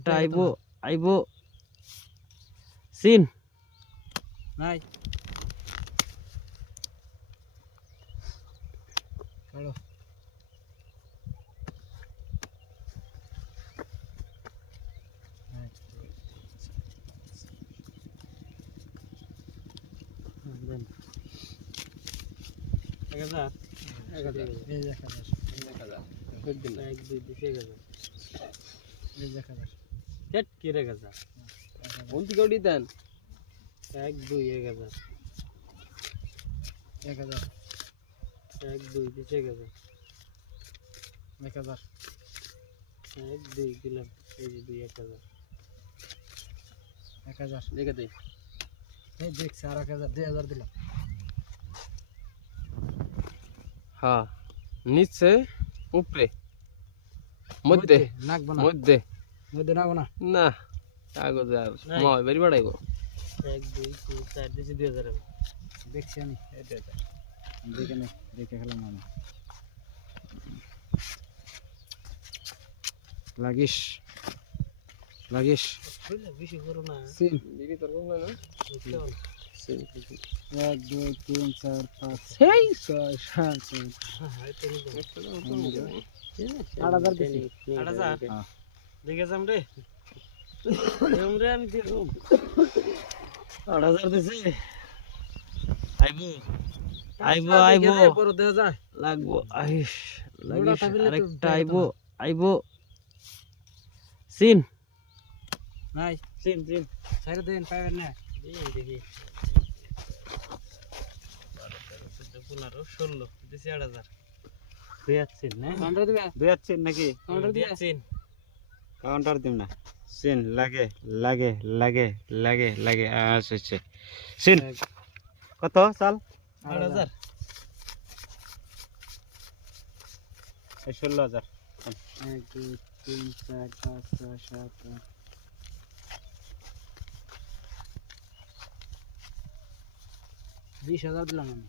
আরেকটা আইবো আইবো সিন নাই চলো দেন 1000 1000 এই 1000 কত দিন 1 2 দিছে 1000 এই 1000 কেট কি রে 1000 কোনটি গড়ি দেন 1 2 1000 1000 1 2 দিছে 1000 1000 1 2 দিলাম এই যে 2 1000 1000 দেখে দে এই দেখছ আর 1000 2000 দিলাম হ্যাঁ নিচে উপরে মধ্যে নাকবো না মধ্যে মধ্যে নাকবো না না কাগজ আর মই বেরি বাড়াইবো 1 2 3 4 দিছে 2000 দেখছি আমি এটা দেখে নে দেখে খেলাম আমি লাগিস লাগিস বেশি করো না সিন দিদি তোর কোন না সিন 1 2 3 4 5 6 7 8000 দিছি 8000 হ্যাঁ দেখে যাম রে রে আমি দেখুম 8000 দিছে আইবো আইবো আইবো পর দেয়া যায় লাগবো আইস লাগিস আরেকটা আইবো আইবো সিন নাই সিন সিন ছাইরে দেন পাইবেন না দেখি 12 13 14 16 দিছে 8000 দুই আছেন না কাউন্টার দিবে দুই আছেন নাকি কাউন্টার দুই দিবে আছেন কাউন্টার দিম না সিন লাগে লাগে লাগে লাগে লাগে আচ্ছা সিন কত চাল 8000 16,000 1 2 3 4 5 6 7 8 20,000 দিলাম আমি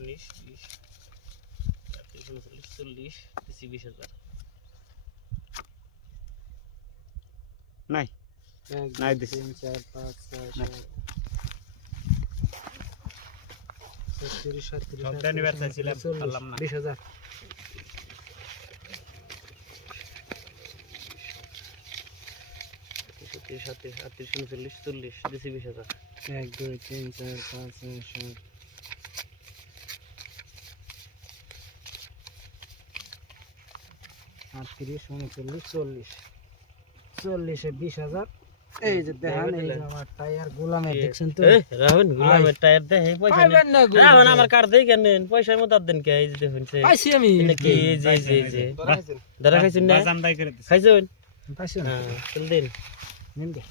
19 20 40 দিছি 20000 নাই 1 নাই 2 দিছি 3 4 5 6 7 37 সব ডেলিভার চাইছিলাম পারলাম না 20,000 37 38 39 40 দিছি 20000 1 2 3 4 5 6 7 38 39 40 40 20,000 এই যে দেখেন এই যে আমার টায়ার গোলামে দেখছেন তো রাহুল গুলামের টায়ার দে হে পয়সা পাইবেন না গো রাহুল আমার কার্ড দেই কেন পয়সা মত দেন কে এই যে দেখুন সে পাইছি আমি কি এই যে দাদা খাইছেন না বাজাম দাই করে দিছি খাইছেন পাইছি হ্যাঁ চল দিন নিন দে